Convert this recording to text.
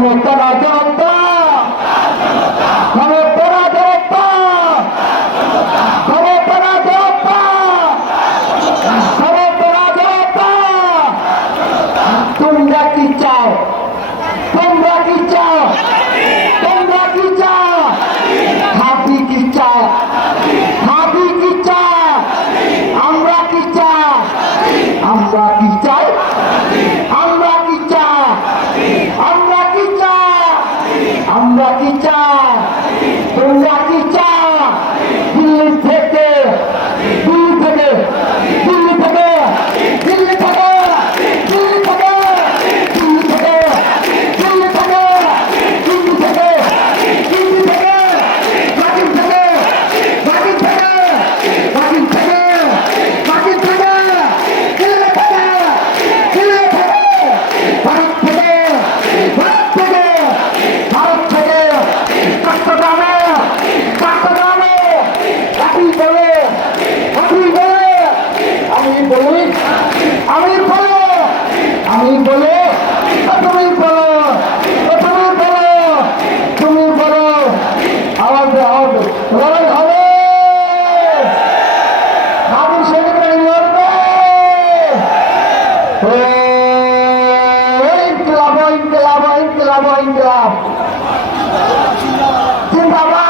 ক্ষমতারা জনতা, ক্ষমতারা জনতা, ক্ষমতারা জনতা, ক্ষমতারা জনতা। তোমরা কি চাও? তোমরা কি চাও? তোমরা কি চাও? হাতি কি চাও? হাতি কি চাও? আমরা কি চাই? আমরা কি চাই? আমরা কি চাই? আমরা কি চাই? আমরা কি চাই? তোমরা কি চাও? দিল্লি থেকে, দিল্লি থেকে, দিল্লি থেকে, দিল্লি থেকে, দিল্লি থেকে, দিল্লি থেকে, দিল্লি থেকে, দিল্লি থেকে, দিল্লি থেকে, মাটির থেকে, মাটির থেকে, মাটির থেকে, মাটির থেকে, দিল্লি থেকে, দিল্লি থেকে, ভারত থেকে, ভারত থেকে, ভারত থেকে, চট্টগ্রামে, চট্টগ্রামে, একই বলে, একই বলে, আমি বলি, আমি বলো, আমি বলো, তুমি বলো, তুমি বলো, তুমি বলো, আওয়াজ আওয়াজ লড়াই হবে, স্বাধীন সৈনিকরা লড়বে, ইনকিলাব ইনকিলাব ইনকিলাব ইনকিলাব জিন্দাবাদ।